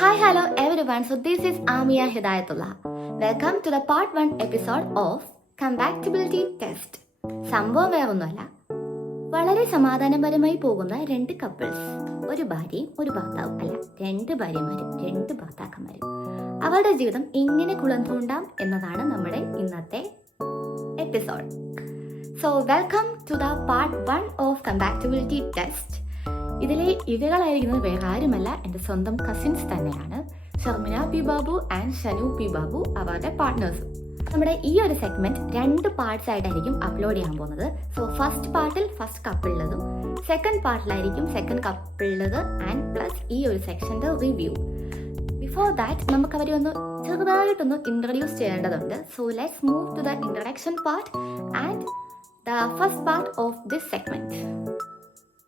Hi, hello everyone. So this is Amia Hidayatullah. Welcome to the part 1 episode of Compatibility Test. സംഭവം വേറൊന്നുമല്ല, വളരെ സമാധാനപരമായി പോകുന്ന രണ്ട് കപ്പിൾസ്, ഒരു ഭാര്യയും ഒരു ഭർത്താവും, അല്ല രണ്ട് ഭാര്യമാരും രണ്ട് ഭർത്താക്കന്മാരും, അവരുടെ ജീവിതം എങ്ങനെ കുളന്തൂണ്ടാം എന്നതാണ് നമ്മുടെ ഇന്നത്തെ എപ്പിസോഡ്. So welcome to the part 1 of compatibility test. ഇതിലെ ഇവകളായിരിക്കുന്നത് വേറെ ആരുമല്ല, എൻ്റെ സ്വന്തം കസിൻസ് തന്നെയാണ്, Sharmina P Babu and Shanu P Babu, അവരുടെ പാർട്ട്നേഴ്സും. നമ്മുടെ ഈ ഒരു സെഗ്മെന്റ് 2 പാർട്സ് ആയിട്ടായിരിക്കും അപ്ലോഡ് ചെയ്യാൻ പോകുന്നത്. സോ ഫസ്റ്റ് പാർട്ടിൽ ഫസ്റ്റ് കപ്പിളുള്ളതും സെക്കൻഡ് പാർട്ടിലായിരിക്കും സെക്കൻഡ് കപ്പിളുള്ളത് ആൻഡ് പ്ലസ് ഈ ഒരു സെക്ഷൻ്റെ റിവ്യൂ. ബിഫോർ ദാറ്റ് നമുക്ക് അവരെ ഒന്ന് ചെറുതായിട്ടൊന്ന് ഇൻട്രൊഡ്യൂസ് ചെയ്യേണ്ടതുണ്ട്. So let's move to the introduction part and the first part of this segment.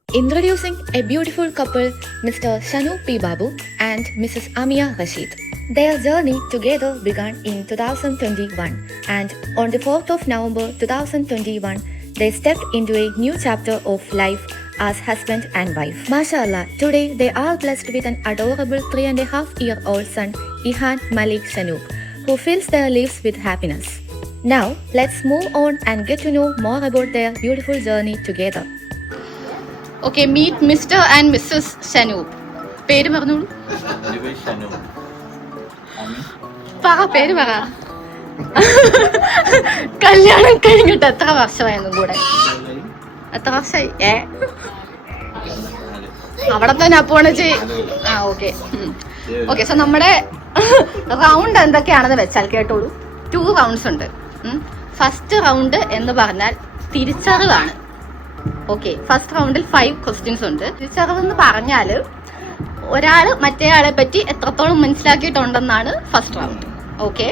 Introducing a beautiful couple, Mr. Shanu P. Babu and Mrs. Amia Rashid. Their journey together began in 2021, and on the 4th of November 2021, they stepped into a new chapter of life as husband and wife. MashaAllah, today they are blessed with an adorable 3.5-year-old son, Ihan Malik Shanu, who fills their lives with happiness. Now, let's move on and get to know more about their beautiful journey together. Okay, meet Mr. and Mrs. Shanu. പേര് പറഞ്ഞോളൂ. പേര് പറ. കല്യാണം കഴിഞ്ഞിട്ട് എത്ര വർഷമായിരുന്നു കൂടെ? എത്ര വർഷമായി? അവിടെ തന്നെ അപ്പോണ് ഓക്കെ. സോ നമ്മുടെ റൗണ്ട് എന്തൊക്കെയാണെന്ന് വെച്ചാൽ കേട്ടോളൂ. 2 റൗണ്ട്സ് ഉണ്ട്. ഫസ്റ്റ് റൗണ്ട് എന്ന് പറഞ്ഞാൽ തിരിച്ചറിവാണ്. ഓക്കെ, ഫസ്റ്റ് റൗണ്ടിൽ 5 ക്വസ്റ്റ്യൻസ് ഉണ്ട്. തിരിച്ചറിവെന്ന് പറഞ്ഞാല് ഒരാള് മറ്റേയാളെ പറ്റി എത്രത്തോളം മനസ്സിലാക്കിയിട്ടുണ്ടെന്നാണ് ഫസ്റ്റ് റൗണ്ട്. ഓക്കെ,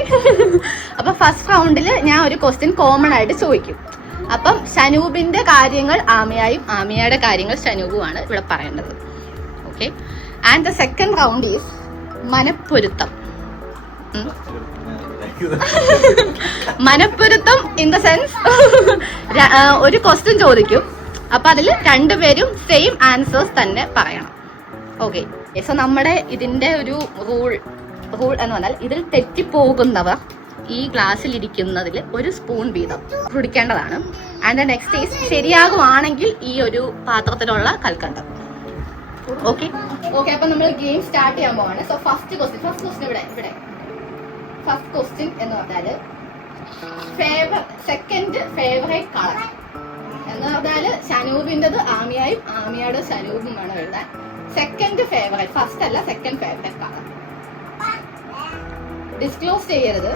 അപ്പൊ ഫസ്റ്റ് റൗണ്ടിൽ ഞാൻ ഒരു ക്വസ്റ്റ്യൻ കോമൺ ആയിട്ട് ചോദിക്കും. അപ്പം ഷനൂബിന്റെ കാര്യങ്ങൾ ആമിയായും ആമിയയുടെ കാര്യങ്ങൾ ഷനൂബുമാണ് ഇവിടെ പറയേണ്ടത്. Okay, and the second round is മനപ്പൊരുത്തം. മനപ്പൊരുത്തം ഇൻ ദ സെൻസ് ഒരു ക്വസ്റ്റ്യൻ ചോദിക്കും, അപ്പൊ അതിൽ രണ്ടുപേരും സെയിം ആൻസേഴ്സ് തന്നെ പറയണം. ഓക്കെ, സോ നമ്മുടെ ഇതിന്റെ ഒരു റൂൾ എന്ന് പറഞ്ഞാൽ ഇതിൽ തെറ്റിപ്പോകുന്നവർ ഈ ഗ്ലാസ്സിൽ ഇരിക്കുന്നതിൽ 1 സ്പൂൺ വീതം കുടിക്കേണ്ടതാണ്. ആൻഡ് നെക്സ്റ്റ് ഈസ് ശരിയാകുവാണെങ്കിൽ ഈ ഒരു പാത്രത്തിലുള്ള കൽക്കണ്ടം. ഓക്കെ, അപ്പൊ നമ്മൾ ഗെയിം സ്റ്റാർട്ട് ചെയ്യാൻ പോവാണ്. സോ ഫസ്റ്റ് ക്വസ്റ്റ്യൻ ഇവിടെ ഫസ്റ്റ് ക്വസ്റ്റ്യൻ എന്ന് പറഞ്ഞാല് സെക്കൻഡ് ഫേവറേറ്റ് കളർ എന്ന് പറഞ്ഞാല് ഷനൂബിൻ്റെത് ആമിയായും ആമിയയുടെ ഷനൂബും വേണം എഴുതാൻ. സെക്കൻഡ് ഫേവറേറ്റ്, ഫസ്റ്റ് അല്ല സെക്കൻഡ് ഫേവറേറ്റ് കളർ. ഡിസ്ക്ലോസ് ചെയ്യരുത്.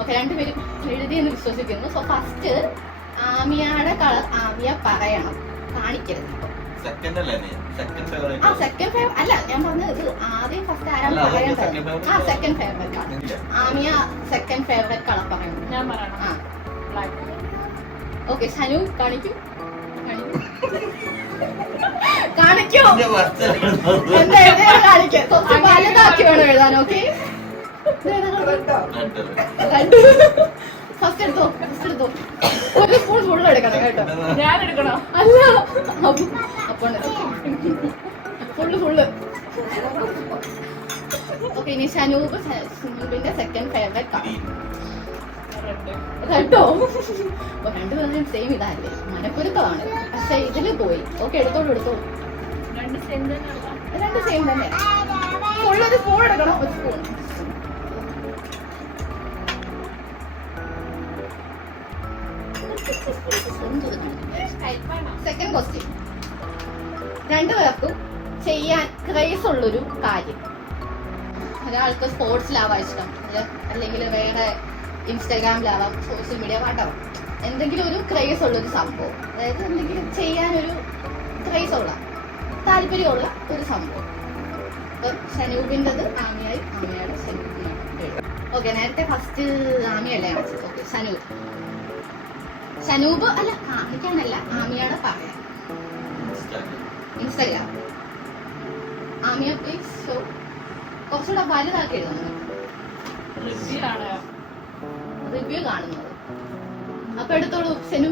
ഓക്കെ, രണ്ടുപേരും എഴുതിയെന്ന് വിശ്വസിക്കുന്നു. സോ ഫസ്റ്റ് ആമിയയുടെ കളർ ആമിയ പറയണം, കാണിക്കരുത്. സെക്കൻഡ് ഫേവറേറ്റ് അല്ല, ഞാൻ പറഞ്ഞത് ആദ്യം ഫസ്റ്റ് ആരാണ് പറയേണ്ടത്? Second favourite colour. Amiya second favourite colour പറയണം. ഞാൻ പറയണം. ഓക്കെ, ഷനു കാണിക്കൂ. എന്താ എഴുതാൻ കാണിക്കോ? വലുതാക്കി വേണം എഴുതാൻ. ഓക്കെ, ഫസ്റ്റ് എടുത്തോ. 1 സ്പൂൺ ഫുള്ള് എടുക്കണം കേട്ടോ. ഞാൻ എടുക്കണോ? അല്ല, അപ്പോൾ ഫുള്ള്. ഓക്കെ, ഇനി ഷനൂബിന്റെ സെക്കൻഡ് ഫേവറേറ്റ് കളർ കേട്ടോ. രണ്ടുപേരും സെയിം ഇതല്ലേ, മനപ്പൊരുത്തമാണ്. പക്ഷെ ഇതില് പോയി. ഓക്കെ, എടുത്തോളൂ. രണ്ട് സെയിം തന്നെ. ഫുള്ളൊരു സ്പൂൺ എടുക്കണം. 1 സ്പൂൺ. സെക്കൻഡ് ക്വസ്റ്റ്യൻ, രണ്ടുപേർക്കും ചെയ്യാൻ ക്രേസ് ഉള്ളൊരു കാര്യം. ഒരാൾക്ക് സ്പോർട്സിലാവാം ഇഷ്ടം, അല്ലെങ്കിൽ വേറെ ഇൻസ്റ്റാഗ്രാമിലാവാം, സോഷ്യൽ മീഡിയ വാട്ടാവാം. എന്തെങ്കിലും ഒരു ക്രേസ് ഉള്ളൊരു സംഭവം, അതായത് എന്തെങ്കിലും ചെയ്യാനൊരു ക്രേസ് ഉള്ള താല്പര്യമുള്ള ഒരു സംഭവം. ഷനൂബിൻ്റെത് ആമിയായി ആമിയയുടെ ഷനൂബിനാണ്. ഓക്കെ, നേരത്തെ ഫസ്റ്റ് ആമിയല്ലേ കാണിച്ചത്. ഓക്കെ, ഷനൂബ് അല്ല, കാണിക്കാനല്ല, ആമിയയുടെ പറയാം. ഇൻസ്റ്റാഗ്രാം. Amiya please show. കുറച്ചുകൂടെ വലുതാക്കി എഴുതുന്നു. റിവ്യൂ കാണുന്നത്. അപ്പൊ എടുത്തോളൂ ഷനു.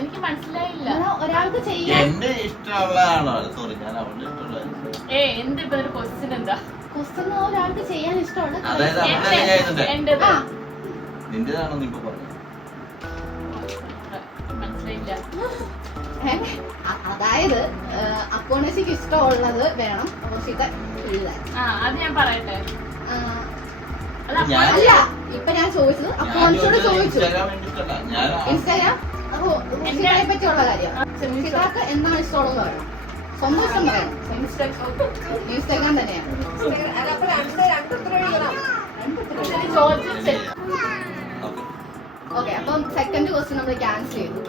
എനിക്ക് മനസ്സിലായില്ല. ഒരാൾക്ക് ചെയ്യാൻ എന്റെ ഇഷ്ടമുള്ളതാണോ? സോറി, ഞാൻ അവളുടെ ഇഷ്ടമുള്ള എന്ത് ഇപ്പൊ ഒരു ക്വസ്റ്റ്യൻ എന്താ? ക്വസ്റ്റ്യൻ ഒരാൾക്ക് ചെയ്യാൻ ഇഷ്ടമുള്ള അതായത് അവളുടെ ചെയ്യുന്നുണ്ട്. എന്റേത് നിന്റേതാണെന്ന് ഇപ്പൊ പറഞ്ഞു. മനസ്സിലായില്ല. അതായത് അപ്പോണച്ചിക്ക് ഇഷ്ടമുള്ളത് വേണം റോഷിത എഴുതാൻ. അത് ഞാൻ പറയട്ടെ. അത് ഞാൻ അല്ല ഇപ്പൊ ഞാൻ ചോദിച്ചത് അപ്പോണച്ചോട് ചോദിച്ചു ഇൻസ്റ്റാഗ്രാം വേണ്ടിയിട്ടല്ല. ഞാൻ ഇൻസ്റ്റാഗ്രാം റോഷിതയെ പറ്റിയുള്ള കാര്യം. റോഷിതക്ക് എന്താണ് ഇഷ്ടമുള്ളത് പറയണം. സ്വന്തം ഇഷ്ടം പറയണം. ഇൻസ്റ്റാഗ്രാം തന്നെയാണ്. ചോദിച്ചു. ഓക്കെ. ഓക്കെ, അപ്പം സെക്കൻഡ് ക്വസ്റ്റ്യൻ നമ്മൾ ക്യാൻസൽ ചെയ്തു.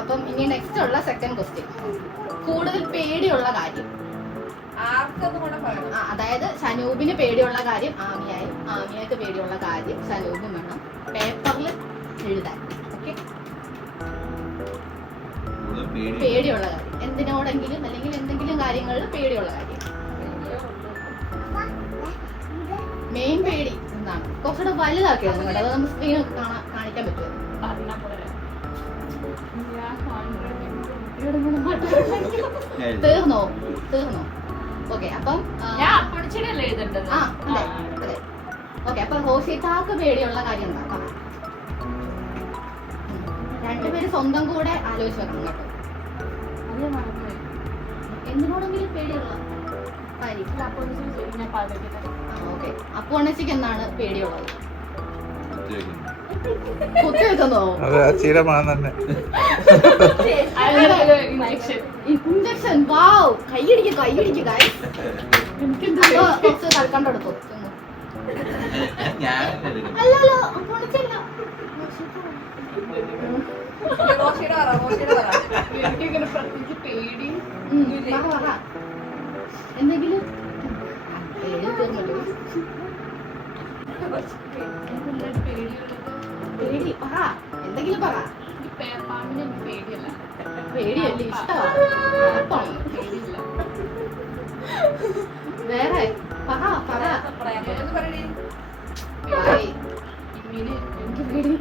അപ്പം ഇനി നെക്സ്റ്റ് ഉള്ള സെക്കൻഡ് ക്വസ്റ്റ്യൻ, കൂടുതൽ പേടിയുള്ള കാര്യം. അതായത് സനൂപിന് പേടിയുള്ള കാര്യം ആമിയായും, ആമിയക്ക് പേടിയുള്ള കാര്യം സനൂപും വേണം പേപ്പറിൽ എഴുതാൻ. ഓക്കെ, പേടിയുള്ള കാര്യം എന്തിനോടെങ്കിലും അല്ലെങ്കിൽ എന്തെങ്കിലും കാര്യങ്ങളിൽ പേടിയുള്ള കാര്യം. മെയിൻ പേടി എന്താണ്? കുറച്ചുകൂടെ വലുതാക്കിയത് നിങ്ങളുടെ, അത് നമുക്ക് സ്ക്രീൻ കാണിക്കാൻ പറ്റുമോ? തീർന്നോ? തീർന്നോ? ഓക്കെ, അപ്പം ഞാൻ അപ്പണിച്ചിടല്ലേ എഴുതേണ്ടത്? ആ അതെ അതെ. ഓക്കെ, അപ്പൊ റോഷിതാക്ക് പേടിയുള്ള കാര്യം എന്താ? പറ. രണ്ടുപേര് സ്വന്തം കൂടെ ആലോചിച്ച് വെക്കണം കേട്ടോ. അത് ഞാൻ മറന്നുപോയി. എന്തിനോടെങ്കിലും പേടിയുള്ള കാര്യം. ഇത് അപ്പണിച്ചിട്ട് ചോദിക്കും, ഞാൻ പറഞ്ഞിട്ട്. ഓക്കെ, അപ്പൊ അണ്ണച്ചിക്ക് എന്താണ് പേടിയുള്ളത്? കുത്തിവെക്കുന്നു. കുത്തിവെക്കുന്നോ? അത് അച്ചിയുടെ മണം തന്നെ. അതൊരു ഇഞ്ചക്ഷൻ. ഇഞ്ചക്ഷൻ. വാവ്, കൈയടിക്കുക കൈയടിക്കുക. അപ്പൊ കുറച്ച് തൽക്കണ്ടെടുത്തു. ഞാനല്ലേ എടുക്കുന്നത്. അല്ലല്ലോ അപ്പൊ അണ്ണച്ചല്ല. എനിക്കിങ്ങനെ പ്രത്യേകിച്ച് പേടി എന്തെങ്കിലും പേടി തീർന്നിട്ട് പേടി പറ, എന്തെങ്കിലും പറ. പാമ്പിനെ എനിക്ക് പേടിയല്ല. പേടിയല്ലേ, ഇഷ്ടമാണ്. ഉറപ്പാണ്. പേടിയില്ല. വേറെ പറ പറ. ഹായ്. ഇങ്ങനെ എനിക്ക് പേടി.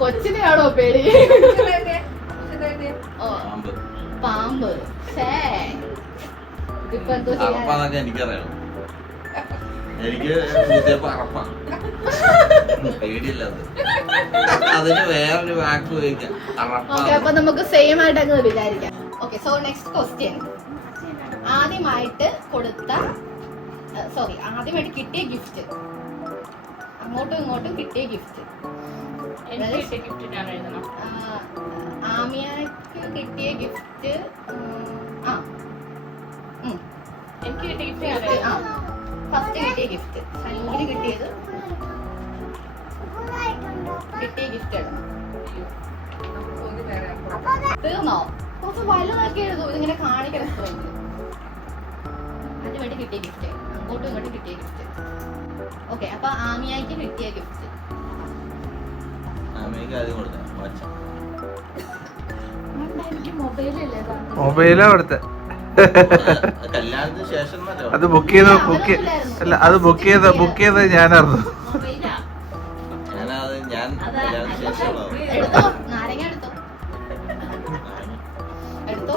കൊച്ചിനെയാണോ പേടി? ഓ, പാമ്പ്. പാമ്പ്. ഇപ്പൊ എന്തോ ചെയ്യാൻ? അറപ്പാന്നൊക്കെ എനിക്കറിയാം. എനിക്ക് കുത്തിയപ്പോ അറപ്പാ. പേടിയില്ല അത്. അതിന് വേറൊരു വാക്ക് ഉപയോഗിക്കാം. ഓക്കെ, അപ്പൊ നമുക്ക് സെയിം ആയിട്ട് അങ്ങ് വിചാരിക്കാം. Okay, so next question. ആദ്യമായിട്ട് കൊടുത്ത ആദ്യമായിട്ട് കിട്ടിയ ഗിഫ്റ്റ്. അങ്ങോട്ടും ഇങ്ങോട്ടും കിട്ടിയ ഗിഫ്റ്റ്. എനിക്ക് കിട്ടിയ ഗിഫ്റ്റ് ഞാൻ എഴുതണം. ആമിയക്ക് കിട്ടിയ ഗിഫ്റ്റ്. എനിക്ക് കിട്ടിയ ഗിഫ്റ്റ് ഞാൻ എഴുതണം. ഫസ്റ്റ് കിട്ടിയ ഗിഫ്റ്റ്. സനൂപിന് കിട്ടിയ ഗിഫ്റ്റ് ആണ്. തീർന്നോ? കുറച്ച് വലുതാക്കി എഴുതൂ, ഇതിങ്ങനെ കാണിക്കാൻ തോന്നുന്നു. ആദ്യമായിട്ട് കിട്ടിയ ഗിഫ്റ്റ്, അങ്ങോട്ടും ഇങ്ങോട്ടും കിട്ടിയ ഗിഫ്റ്റ്. ഓക്കെ, അപ്പൊ ആമിയക്ക് കിട്ടിയ ഗിഫ്റ്റ്. അമ്മയ്ക്ക് ആദ്യം കൊടുത്തേ വാച്ച്. എനിക്ക് മൊബൈലല്ലേ മൊബൈലാ കൊടുത്തെ. കല്യാണത്തിന് ശേഷം എന്നല്ലേ അത് ബുക്ക് ചെയ്ത അല്ല, അത് ബുക്ക് ചെയ്ത് ഞാനായിരുന്നു. മൊബൈലാ. ഞാനത് ഞാൻ കല്യാണത്തിന് ശേഷമുള്ള എടുത്തോ, നാരങ്ങ എടുത്തോ. എടുത്തോ.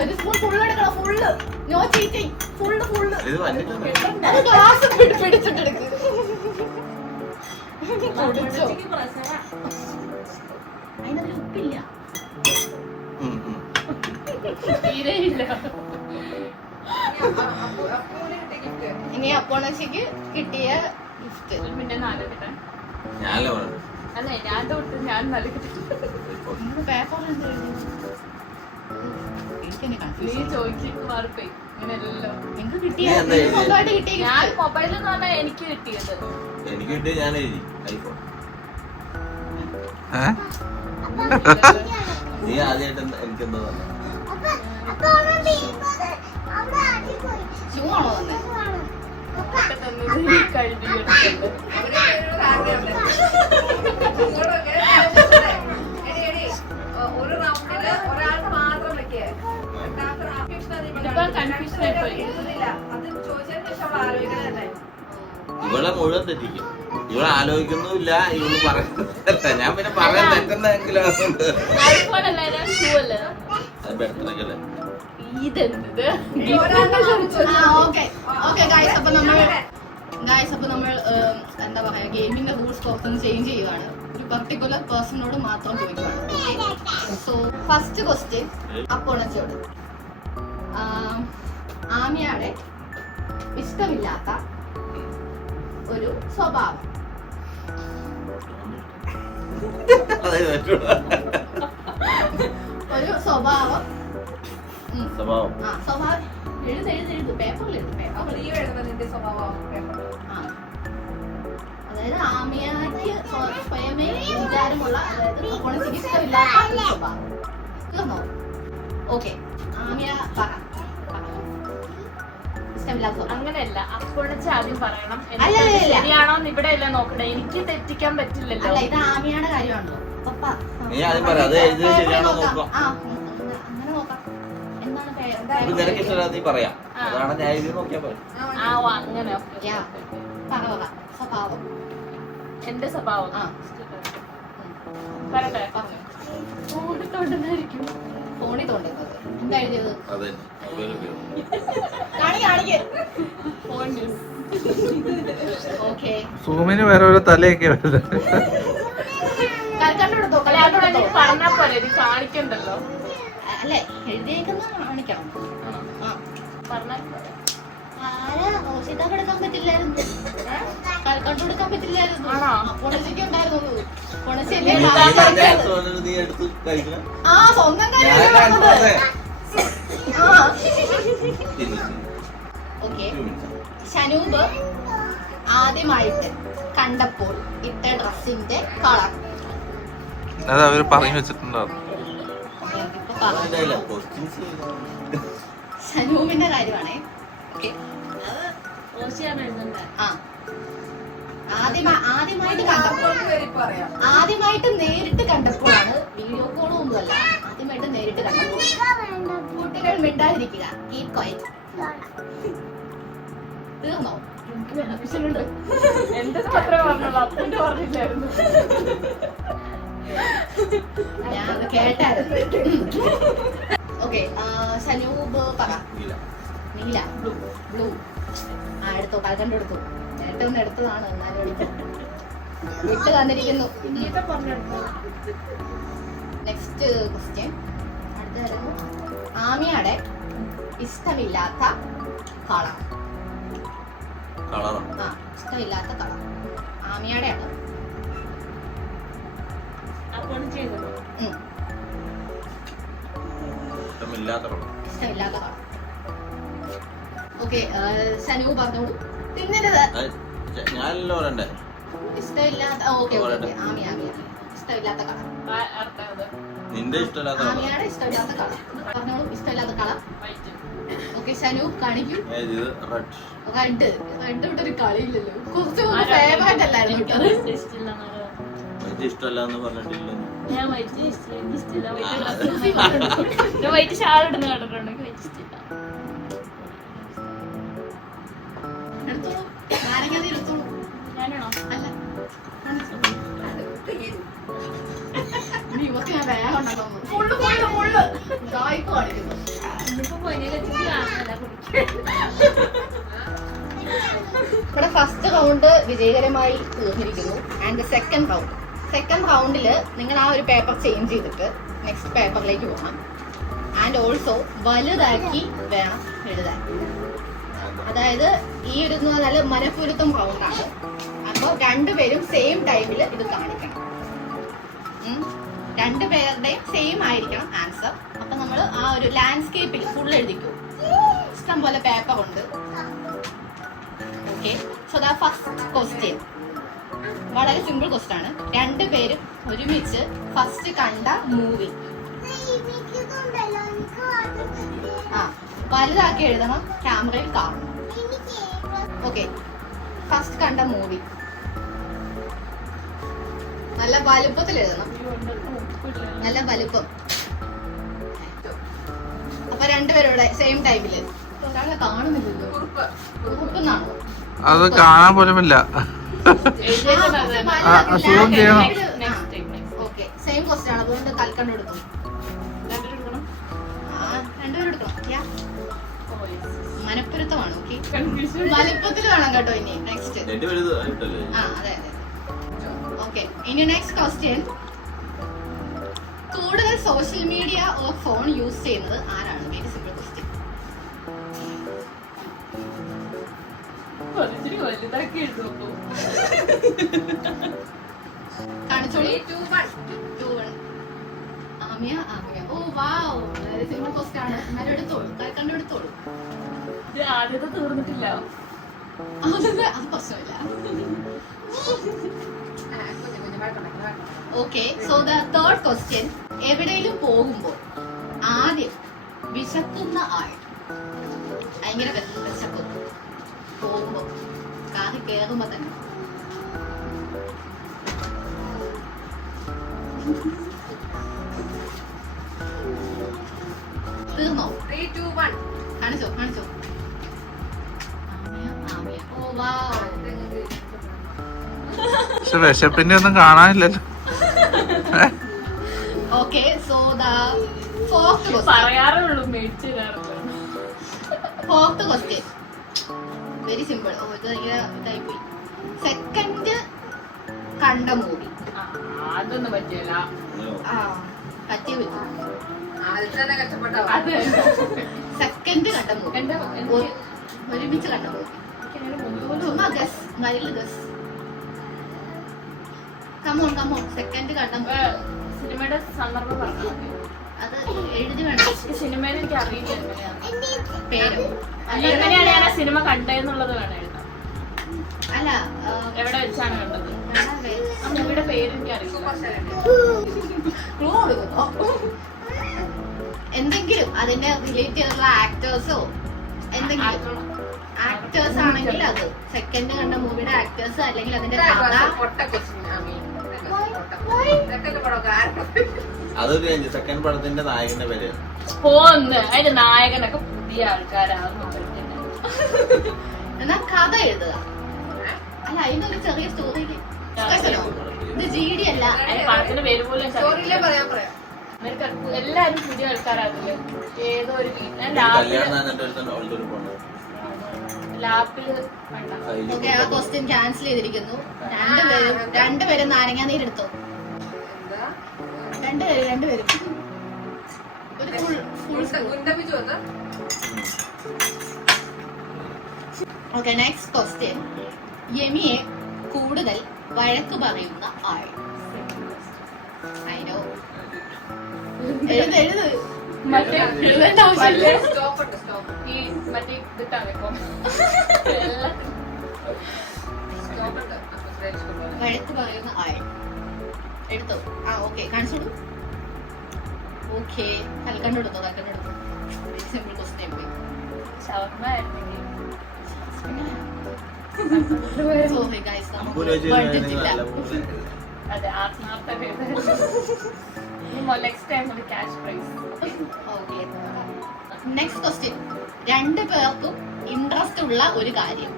ഒരു സ്പൂൺ ഫുള്ള് എടുക്കണം. Full, no cheating. Full full. ഇത് വന്നിട്ടുണ്ട്. അത് ഗ്ലാസ് പിടിച്ചിട്ടെടുക്ക്. കുടിച്ചോ. അതിനകത്ത് ഉപ്പില്ല. തീരെയില്ല. ഇനി അപ്പോണച്ചിക്ക് കിട്ടിയ ഗിഫ്റ്റ്. ഒരു മിനിറ്റ് നാല് കിട്ടാൻ. ഞാനല്ലേ പറഞ്ഞു. അല്ലേ ഞാൻ തൊട്ട് ഞാൻ നല്ല കിട്ടി. നീ ചോദിച്ചിട്ട് മാറിപ്പോയി. ഇങ്ങനെയല്ലോ നിങ്ങൾക്ക് കിട്ടിയ നീ എന്താ എഴുതിയത്? സ്വന്തമായിട്ട് കിട്ടിയ ഞാൻ ഗിഫ്റ്റ്. മൊബൈൽ എന്ന് പറഞ്ഞാൽ എനിക്ക് കിട്ടിയത്. എനിക്ക് കിട്ടി, ഞാൻ എഴുതി ഐഫോൺ. നീ ആദ്യമായിട്ട് എനിക്കെന്താ തന്നെ ഷൂ ആണോ തന്നെ? ഒക്കെ തന്നത് ഈ കഴുതി എടുത്തിട്ടുണ്ട്. ഒരു റൗണ്ടില് ഒരാൾക്ക് മാത്രം വെക്കുക. ഇതിപ്പോ കൺഫ്യൂഷൻ ആയിപ്പോയി. എഴുതുന്നില്ല. അത് ചോദിച്ചതിന് ശേഷം അവൾ ആലോചിക്കണേ തന്നെ. ഇവിടെ മുഴുവൻ തെറ്റിക്കും. ഇവള് ആലോചിക്കുന്നുമില്ല, ഇവള് പറയുന്നില്ല. ഞാൻ പിന്നെ പറയാൻ തെറ്റുന്നെങ്കിലും അതുകൊണ്ട് ഐഫോൺ അല്ല ഷൂ അല്ലേ അത് ബർത്ത്ഡേക്കല്ലേ. ഇതെന്ത് ഓക്കെ ഗൈസ്, അപ്പൊ നമ്മൾ എന്താ പറയാ, ഗെയിമിന്റെ റൂൾസ് പുറത്തുനിന്ന് ചേഞ്ച് ചെയ്യുവാണ്. ഒരു പർട്ടിക്കുലർ പേഴ്സണോട് മാത്രം ചോദിക്കുവാണ്. സോ ഫസ്റ്റ് ക്വസ്റ്റ്യൻ അപ്പോണച്ചോട്. ആമിയയുടെ ഇഷ്ടമില്ലാത്ത ഒരു സ്വഭാവം. അതേ പറ്റുള്ളൂ. ഒരു സ്വഭാവം. സ്വഭാവം സ്വഭാവം എഴുത് പേപ്പറിൽ നീ എഴുതുന്ന നിന്റെ സ്വഭാവം ആ. അതായത് ആമിയക്ക് സ്വയമേ വിചാരമുള്ള, അതായത് അപ്പോണച്ചിക്ക് ഇഷ്ടമില്ലാത്ത ഒരു സ്വഭാവം. തീർന്നോ? ഓക്കെ, ആമിയ പറ. ഇഷ്ടമില്ലാത്ത സ്വഭാവം. അങ്ങനെയല്ല, അപ്പോഴത്തെ ആദ്യം പറയണം. അല്ല, അല്ല, അല്ല. ശരിയാണോന്ന് ഇവിടെ അല്ല നോക്കണേ, എനിക്ക് തെറ്റിക്കാൻ പറ്റില്ലല്ലോ. അല്ല, ഇത് ആമിയുടെ കാര്യമാണല്ലോ. പപ്പ നീ ആദ്യം പറ, അത് എഴുതി ശരിയാണോ നോക്കാം. ആ, അങ്ങനെ നോക്കാം. എന്താണ് ഇത് നിനക്ക് ഇഷ്ടമില്ലാതെ നീ പറയാം. അതാണ് ഞാൻ എഴുതി നോക്കിയാ പറയാം. ആ ഓ അങ്ങനെ. യാ, പറ സ്വഭാവം. എന്റെ സ്വഭാവം ആ. പറയട്ടെ, പറഞ്ഞു. ഫോണിൽ ഫോണിൽ തോണ്ടുന്നത് എന്താ എഴുതിയത്? അതെ, കാണിക്ക്. Phone news. ഓക്കെ, സൂമിന് വേറെ ഓരോ തലയൊക്കെ വരുന്നത്. കൽക്കണ്ടെടുത്തോ? അല്ല, അതോടെ നീ പറഞ്ഞാ പോലെ ഇത് കാണിക്കണ്ടല്ലോ. അല്ലെ, എഴുതിയേക്കുന്ന കാണിക്കണം. ആ, പറഞ്ഞാൽ പോരെ. ആരാ ഓശിതാക്ക് എടുക്കാൻ പറ്റില്ലായിരുന്നു, കൽക്കണ്ട് എടുക്കാൻ പറ്റില്ലായിരുന്നു. ആണോ? പൊണച്ചിക്ക് ഉണ്ടായിരുന്നു. പൊണച്ചല്ലേ നീ എടുത്ത് കഴിക്കണം. ആ, സ്വന്തം ഞാൻ കാര്യം. കാണിച്ചതല്ലേ? ആ, ശരി, ഓക്കെ. ശരി. ഷനൂബ് ആദ്യമായിട്ട് കണ്ടപ്പോൾ ഇട്ട ഡ്രസ്സിന്റെ കളർ. അത് അവര് പറഞ്ഞു വെച്ചിട്ടുണ്ടാവും. അതിന്റെ ഇല്ല, questions ഷനൂബിന്റെ കാര്യമാണേ. ഓക്കെ, ഓശിയാണ് എഴുതണ്ടേ. ആ, ആദ്യമായിട്ട് കണ്ടപ്പോൾ, പറയാം. ആദ്യമായിട്ട് നേരിട്ട് കണ്ടപ്പോഴാണ്, വീഡിയോ കോളും ഒന്നുമല്ല, ആദ്യമായിട്ട് നേരിട്ട് കണ്ടപ്പോൾ. കുട്ടികൾ മിണ്ടാതിരിക്കുക, കീപ് ക്വയറ്റ്. തീർന്നോ? എനിക്ക് വിഷമുണ്ട്. എന്റെ മാത്രമേ പറഞ്ഞുള്ളൂ, അപ്പന്റെ പറഞ്ഞില്ലായിരുന്നു. ഞാൻ അത് കേട്ടായിരുന്നു. ഓക്കെ, സനൂപ് പറ. ഇല്ല. നീല, ബ്ലൂ. ആ, എടുത്തോ, കൽക്കണ്ട് എടുത്തു. നേരത്തെ ഒന്ന് എടുത്തതാണ്, എന്നാലും എടുത്തു. വിട്ട് തന്നിരിക്കുന്നു. ഇനിയിപ്പോ പറഞ്ഞെടുത്തോ. നെക്സ്റ്റ് ക്വസ്റ്റ്യൻ അടുത്തായിരുന്നു ആമിയയുടെ ഇഷ്ടമില്ലാത്ത കളർ. കളറോ? ആ, ഇഷ്ടമില്ലാത്ത കളർ ആമിയയുടെ ആണ്. അപ്പോൾ ചെയ്തത് ഇഷ്ടമില്ലാത്ത കളർ. ഇഷ്ടമില്ലാത്ത കളർ. ഓക്കെ, സനു പറഞ്ഞോളൂ. തിന്നരുത്. ഞാനല്ലോ പറയണ്ടേ. ഇഷ്ടമില്ലാത്ത, ഓക്കെ ഓക്കെ, ആമിയ ഇഷ്ടമില്ലാത്ത കളർ. അർത്ഥം നിന്റെ ഇഷ്ടമില്ലാത്ത കളർ. ആമിയയുടെ ഇഷ്ടമില്ലാത്ത കളർ പറഞ്ഞോളൂ. ഇഷ്ടമില്ലാത്ത കളർ. വൈറ്റ്. ഓക്കെ, സനു കാണിക്കൂ. ഇത് റെഡ്. റെഡ് വിട്ടൊരു കളിയില്ലല്ലോ. കുറച്ചുകൂടി ഫേവറേറ്റ് അല്ലായിരുന്നു കേട്ടോ. വൈറ്റ് ഇഷ്ടമില്ല. വൈറ്റ് ഇഷ്ടമല്ല എന്ന് പറഞ്ഞിട്ടില്ല. ഞാൻ വൈറ്റ് ഇഷ്ടമില്ല. വൈറ്റ് വൈറ്റ് ഷാൾ ഇടുന്ന കണ്ടിട്ടുണ്ടെങ്കിൽ വൈറ്റ് ഇഷ്ടമില്ല. എടുത്തോളൂ, നാരങ്ങാതി എടുത്തോളൂ. ഞാനാണോ? അല്ല, ഇവർക്ക് ഞാൻ വേഗം ഉണ്ടാക്കാൻ ഫുള്ള് ഗായ്പ് കാണിക്കുന്നു. ഇന്നിപ്പോ പൊന്നിയിലെത്തിച്ച് കാണാനല്ല കുടിക്കാൻ. ഇവിടെ ഫസ്റ്റ് റൗണ്ട് വിജയകരമായി തീർന്നിരിക്കുന്നു. ആൻഡ് സെക്കൻഡ് റൗണ്ടിൽ നിങ്ങൾ ആ ഒരു പേപ്പർ ചേഞ്ച് ചെയ്തിട്ട് നെക്സ്റ്റ് പേപ്പറിലേക്ക് പോകണം. ആൻഡ് ഓൾസോ വലുതാക്കി വേണം എഴുതാൻ. അതായത് ഈ ഒരു നല്ല മനഃപൂരിത്വം റൗണ്ടാണ്. അപ്പോൾ രണ്ടുപേരും സെയിം ടൈമിൽ ഇത് കാണിക്കണം. രണ്ടുപേരുടെയും സെയിം ആയിരിക്കണം ആൻസർ. അപ്പൊ നമ്മൾ ആ ഒരു ലാൻഡ്സ്കേപ്പിൽ ഫുൾ എഴുതിക്കും. ഇഷ്ടം പോലെ പേപ്പർ ഉണ്ട്. Okay, so the first question വളരെ സിമ്പിൾ ക്വസ്റ്റ്യൻ ആണ്. രണ്ടുപേരും ഒരുമിച്ച് ഫസ്റ്റ് കണ്ട മൂവി. ആ, വലുതാക്കി എഴുതണം, ക്യാമറയിൽ കാണണം. ഓക്കെ, ഫസ്റ്റ് കണ്ട മൂവി നല്ല വലുപ്പത്തിൽ എഴുതണം, നല്ല വലുപ്പം. അപ്പൊ രണ്ടുപേരുടെ സെയിം ടൈമില് കാണുന്നില്ലല്ലോ. ഉറുപ്പെന്നാണോ? അത് കാണാൻ പോലുമില്ല. zoom ചെയ്യണം. ഓക്കെ സെയിം ക്വസ്റ്റ്യൻ ആണ്, അതുകൊണ്ട് കൽക്കണ്ട എടുക്കും. രണ്ടുപേരും എടുക്കണം. മനപ്പുരത്തമാണ്. ഓക്കെ, വലിപ്പത്തിൽ വേണം കേട്ടോ. ഇനി നെക്സ്റ്റ് ഏറ്റവും വലുത് ആയിട്ടല്ലേ? അതെ. ഓക്കെ, ഇനി നെക്സ്റ്റ് ക്വസ്റ്റ്യൻ. കൂടുതൽ social media or phone use ചെയ്യുന്നത് ആരാണ്? Very simple question. വലുതാക്കി എഴുതുമ്പോ കാണിച്ചോളൂ. 2, 1. ആമിയ. ഓ വാവ്, വെരി സിമ്പിൾ ക്വസ്റ്റ്യൻ ആണ്. എന്നാലും എടുത്തോളൂ, കണ്ടെടുത്തോളൂ. ഇത് ആദ്യത്തെ തീർന്നിട്ടില്ല. അത് പ്രശ്നമില്ല. Okay, so the third question. എവിടെയെങ്കിലും പോകുമ്പോൾ ആദ്യം വിശക്കുന്ന ആൾ, ഭയങ്കര വിശക്കും പോകുമ്പോ, കാറിൽ കയറുമ്പോ തന്നെ തീർന്നോ? 3, 2, 1. കാണിച്ചോ. ആമിയ. ഓ വാവ്. പക്ഷെ വിശപ്പിന്റെ ഒന്നും കാണാനില്ലല്ലോ. Okay, so the fourth question. പറയാറേ ഉള്ളൂ, മേടിച്ചു തരാറുണ്ട്. Fourth question very simple. ഓ, ഇത് ഭയങ്കര ഇതായിപ്പോയി. സെക്കൻഡ് കണ്ട മൂവി. അതൊന്നും പറ്റില്ല. പറ്റിയ പറ്റും. ആദ്യത്തെ തന്നെ കഷ്ടപ്പെട്ടോ. അത് സെക്കൻഡ് കണ്ട മൂവി, ഒരുമിച്ച് കണ്ട മൂവി. ചുമ്മാ guess, wild guess. Come on. Second കണ്ട മൂവി. സിനിമയുടെ സന്ദർഭം പറഞ്ഞാൽ മതി. അത് എഴുതി വേണം. സിനിമയിൽ എനിക്ക് അറിയില്ല പേര്. എങ്ങനെയാണ് ഞാൻ ആ സിനിമ കണ്ടതെന്നുള്ളത് വേണം എഴുതാൻ. അല്ല, എവിടെ വെച്ചാണ് കണ്ടത്, ആ മൂവിയുടെ പേര് എനിക്ക് അറിയില്ല. ക്ലൂ കൊടുക്കുന്നു. എന്തെങ്കിലും അതിന്റെ റിലേറ്റ് ചെയ്തുള്ള ആക്ടേഴ്സോ എന്തെങ്കിലും. ആക്ടേഴ്സ് ആണെങ്കിൽ അത് സെക്കൻഡ് കണ്ട മൂവിയുടെ ആക്ടേഴ്സ്, അല്ലെങ്കിൽ അതിന്റെ കഥ. അതൊരു സെക്കൻഡ് പടത്തിന്റെ നായകന്റെ പേര് പോന്ന് അതിന്റെ നായകനൊക്കെ പുതിയ ആൾക്കാരാകും. എന്നാ കഥ എഴുതുക. അല്ല, അതിന്റെ ഒരു ചെറിയ സ്റ്റോറി. ഇത് GD അല്ല. അതിന്റെ പടത്തിന്റെ പേര് പോലും സ്റ്റോറിയിലെ പറയാം. എല്ലാരും പുതിയ ആൾക്കാരാകില്ല. ഏതോ ഒരു ലാപ്പില് ഓക്കെ, ആ ക്വസ്റ്റ്യൻ ക്യാൻസൽ ചെയ്തിരിക്കുന്നു. രണ്ടുപേരും നാരങ്ങ നീരെടുത്തോ. രണ്ടുപേരും ഒരു ഫുൾ ഉന്നമിച്ചു വന്ന ഓക്കെ, നെക്സ്റ്റ് ക്വസ്റ്റ്യൻ. യമിയെ കൂടുതൽ വഴക്ക് പറയുന്ന ആൾ. I know. എഴുത്. മറ്റേ എഴുതേണ്ട ആവശ്യമില്ല. സ്റ്റോപ്പ്. ഈ മറ്റേ ഇതിട്ടാണ് ഇപ്പൊ വഴക്ക് പറയുന്ന ആൾ എടുത്തോ. ഓക്കെ, കാണിച്ചോളൂ. ഓക്കെ, കൽക്കണ്ടെടുത്തോ. സിമ്പിൾ ക്വസ്റ്റ്യൻ പോയി. ഷവർമ്മ ആയിരുന്നെങ്കിൽ സോറി ഗൈസ്, ബഡ്ജറ്റില്ല. അതെ, ആത്മാർത്ഥ നെക്സ്റ്റ് ടൈം ഒരു cash prize. Okay, next question. രണ്ടുപേർക്കും ഇൻട്രസ്റ്റ് ഉള്ള ഒരു കാര്യം.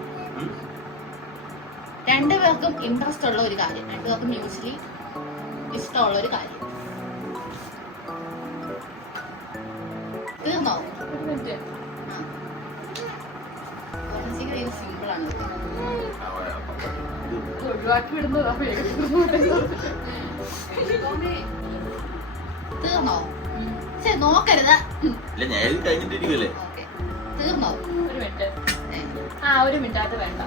രണ്ടുപേർക്കും മ്യൂച്വലി ഇഷ്ടമുള്ള ഒരു കാര്യം. തീർന്നോ? ഒരു മിനിറ്റ്. സിമ്പിൾ ആണ്. ഒഴിവാക്കി വിടുന്നതാ തീർന്നോ? ശരി, നോക്കരുത്. ഇല്ല, ഞാൻ ഇത് കഴിഞ്ഞിട്ടിരിക്കുമല്ലേ. ഓക്കെ, തീർന്നോ? ഒരു മിനിറ്റ്. ഒരു മിനിറ്റ്, അത് വേണ്ട.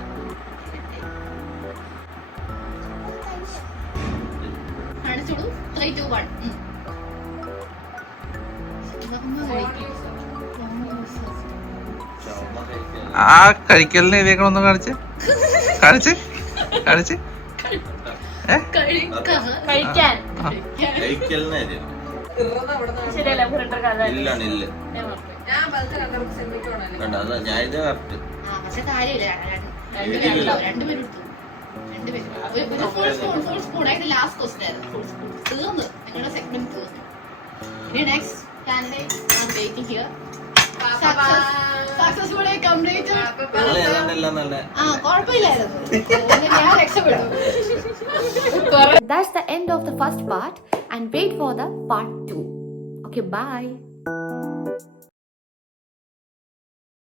കാണിച്ചോളൂ. 3, 2, 1. ആ കഴിക്കലിന് എഴുതിയേക്കണൊന്നും കാണിച്ച്. കഴിക്കാൻ കഴിക്കലിനായിരുന്നു. ശരിയല്ല, പുരട്ടർ കഥ ഇല്ല ഞാൻ ബസ് കണ്ടപ്പോൾ സിനിമയ്ക്ക് കണ്ട, അതാ ഞാൻ ഇത് കറക്റ്റ്. പക്ഷെ കാര്യമില്ല. രണ്ടുപേരും ഫുൾ സ്പൂൺ ആയിട്ട് ലാസ്റ്റ് ക്വസ്റ്റ്യൻ ആയിരുന്നു. തീർന്നു, നിങ്ങളുടെ സെഗ്മെന്റ് തീർന്നു. ഇനി next candidate waiting here. Successfully complete. നിങ്ങൾ ഏതാണ്ടല്ല നല്ല ആ കുഴപ്പമില്ലായിരുന്നു, ഞാൻ രക്ഷപ്പെട്ടു. That's the end of the first part and wait for the part 2. Okay, bye.